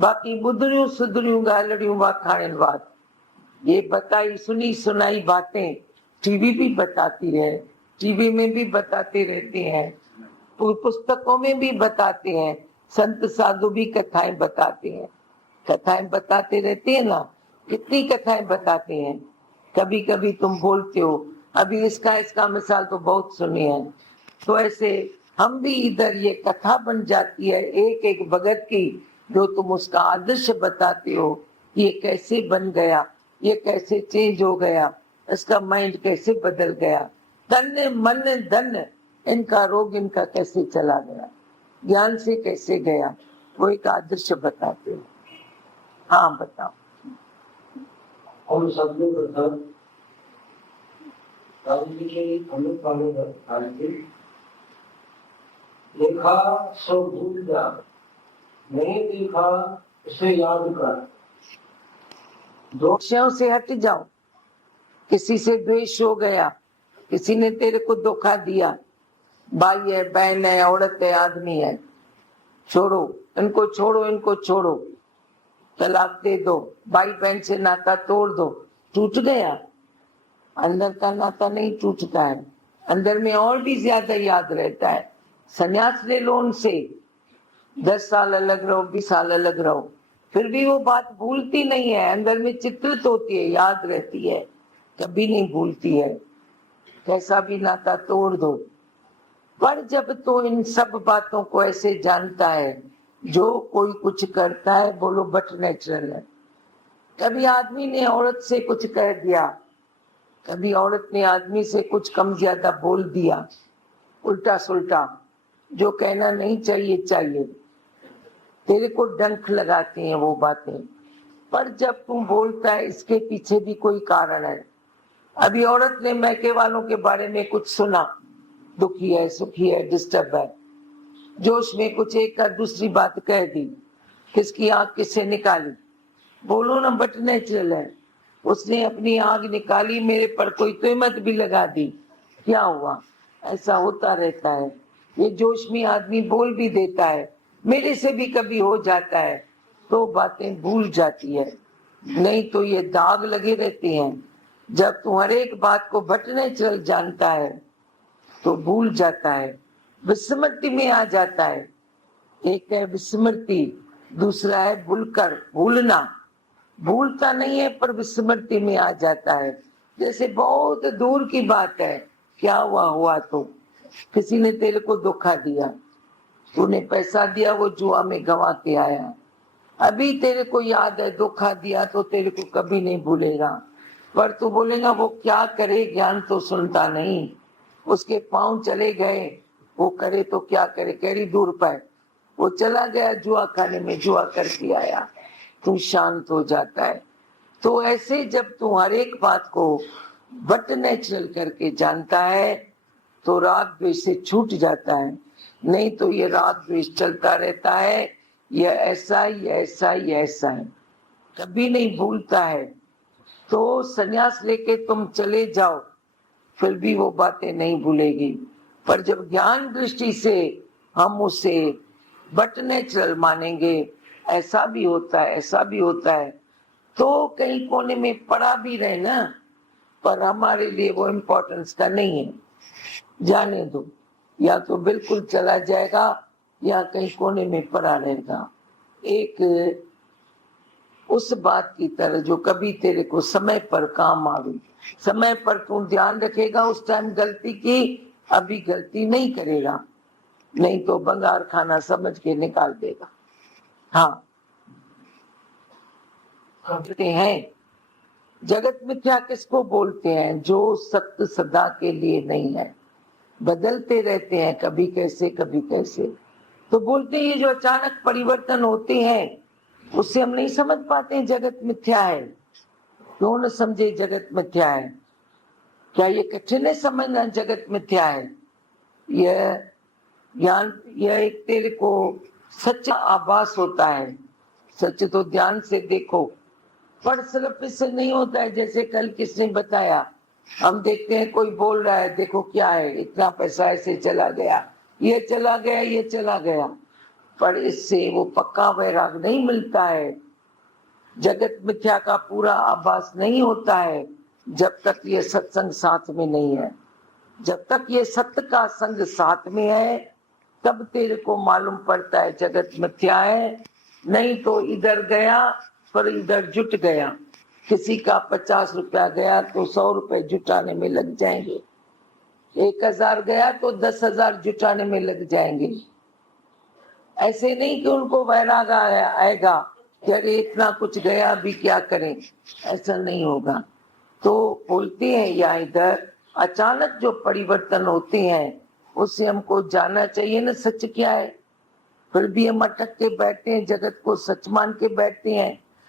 बाकी बुधरियूं सुधरियूं ॻाल्हियूं वाखाणनि बात, ये बताई सुनी सुनाई बातें टीवी भी बताती है, टीवी में भी बताते रहते हैं, पुस्तकों में भी बताते हैं, संत साधु भी कथाएं बताते हैं, कथाएं बताते रहते हैं ना। कितनी कथाएं बताते हैं। कभी कभी तुम बोलते हो, अभी इसका मिसाल तो बहुत सुनी है। तो ऐसे हम भी इधर ये कथा बन जाती है एक एक भगत की, जो तुम उसका आदर्श बताते हो, ये कैसे बन गया, ये कैसे चेंज हो गया, इसका माइंड कैसे बदल गया, तन मन धन इनका रोग इनका कैसे चला गया, ज्ञान से कैसे गया, वो एक आदर्श बताते हो। हाँ बताओ। और शब्दों का देखा सो भूल जा, नहीं देखा उसे याद कर। दोषों से हट जाओ। किसी से द्वेष हो गया, किसी ने तेरे को धोखा दिया, भाई है, बहन है, औरत है, आदमी है, छोड़ो इनको, छोड़ो इनको, छोड़ो, तलाक दे दो, भाई बहन से नाता तोड़ दो। टूट गया, अंदर का नाता नहीं टूटता है, अंदर में और भी ज्यादा याद रहता है। संन्यास ले लो उनसे, 10 साल अलग रहो, 20 साल अलग रहो, फिर भी वो बात भूलती नहीं है, अंदर में चित्रित होती है, याद रहती है, कभी नहीं भूलती है। कैसा भी नाता तोड़ दो। पर जब तो इन सब बातों को ऐसे जानता है, जो कोई कुछ करता है बोलो बट नेचुरल है। कभी आदमी ने औरत से कुछ कह दिया, कभी औरत ने आदमी से कुछ कम ज्यादा बोल दिया, उल्टा सुल्टा, जो कहना नहीं चाहिए चाहिए, तेरे को डंक लगाती हैं वो बातें। पर जब तुम बोलता है इसके पीछे भी कोई कारण है। अभी औरत ने मैके वालों के बारे में कुछ सुना, दुखी है, सुखी है, डिस्टर्ब है, जोश में कुछ एक का दूसरी बात कह दी, किसकी आंख किससे निकाली, बोलो ना बट नेचुरल है। उसने अपनी आग निकाली, मेरे पर कोई तहमत भी लगा दी, क्या हुआ? ऐसा होता रहता है। ये जोश में आदमी बोल भी देता है, मेरे से भी कभी हो जाता है, तो बातें भूल जाती है, नहीं तो ये दाग लगे रहते हैं। जब तू हर एक बात को बट नेचुरल जानता है तो भूल जाता है, विस्मृति में आ जाता है। एक है विस्मृति, दूसरा है भूलकर, भूलना। भूलता नहीं है पर विस्मृति में आ जाता है। जैसे बहुत दूर की बात है, क्या हुआ हुआ, तो किसी ने तेरे को धोखा दिया, तूने पैसा दिया, वो जुआ में गंवा के आया, अभी तेरे को याद है धोखा दिया, तो तेरे को कभी नहीं भूलेगा। पर तू बोलेगा वो क्या करे, ज्ञान तो सुनता नहीं, उसके पांव चले गए, वो करे तो क्या करे, कैरी दूर पाए, वो चला गया जुआ खाने में, जुआ करके आया, तू शांत हो जाता है। तो ऐसे जब तू हर एक बात को बट नेचुरल करके जानता है तो राग द्वेष से छूट जाता है। नहीं तो ये राग द्वेष चलता रहता है, ये ऐसा ये ऐसा ये ऐसा है, कभी नहीं भूलता है। तो संन्यास लेके तुम चले जाओ, फिर भी वो बातें नहीं भूलेगी। पर जब ज्ञान दृष्टि से हम उसे बट नेचुरल मानेंगे, ऐसा भी होता है, ऐसा भी होता है, तो कहीं कोने में पड़ा भी रहे ना, पर हमारे लिए वो इम्पोर्टेंस का नहीं है, जाने दो, या तो बिल्कुल चला जाएगा या कहीं कोने में पड़ा रहेगा। एक उस बात की तरह जो कभी तेरे को समय पर काम आवे, समय पर तू ध्यान रखेगा, उस टाइम गलती की, अभी गलती नहीं करेगा, नहीं तो बंगार खाना समझ के निकाल देगा। हाँ कहते हैं जगत मिथ्या किसको बोलते हैं? जो सत्य सदा के लिए नहीं है, बदलते रहते हैं, कभी कैसे कभी कैसे। तो बोलते हैं ये जो अचानक परिवर्तन होते हैं उससे हम नहीं समझ पाते हैं जगत मिथ्या है। क्यों न समझे जगत मिथ्या है? क्या ये कठिन है समझना जगत मिथ्या है? यह ज्ञान, यह एक तेरे को सच्चा आभास होता है। सच तो ध्यान से देखो, पर सिर्फ इससे नहीं होता है। जैसे कल किसने बताया, हम देखते हैं कोई बोल रहा है, देखो क्या है, इतना पैसा ऐसे चला गया, ये चला गया, ये चला गया। पर इससे वो पक्का वैराग नहीं मिलता है, जगत मिथ्या का पूरा आभास नहीं होता है जब तक ये सत्संग साथ में नहीं है। जब तक ये सत्य का संग साथ में है तब तेरे को मालूम पड़ता है जगत मिथ्या है। नहीं तो इधर गया पर इधर जुट गया, किसी का 50 रुपया गया तो 100 रुपए जुटाने में लग जाएंगे, 1000 गया तो 10,000 जुटाने में लग जाएंगे। ऐसे नहीं कि उनको वैराग आएगा कि अरे इतना कुछ गया अभी क्या करें, ऐसा नहीं होगा। तो बोलते हैं या इधर अचानक जो परिवर्तन होते हैं उससे हमको जानना चाहिए ना सच क्या है। फिर भी हम अटक के बैठते हैं, जगत को सच मान के बैठते हैं।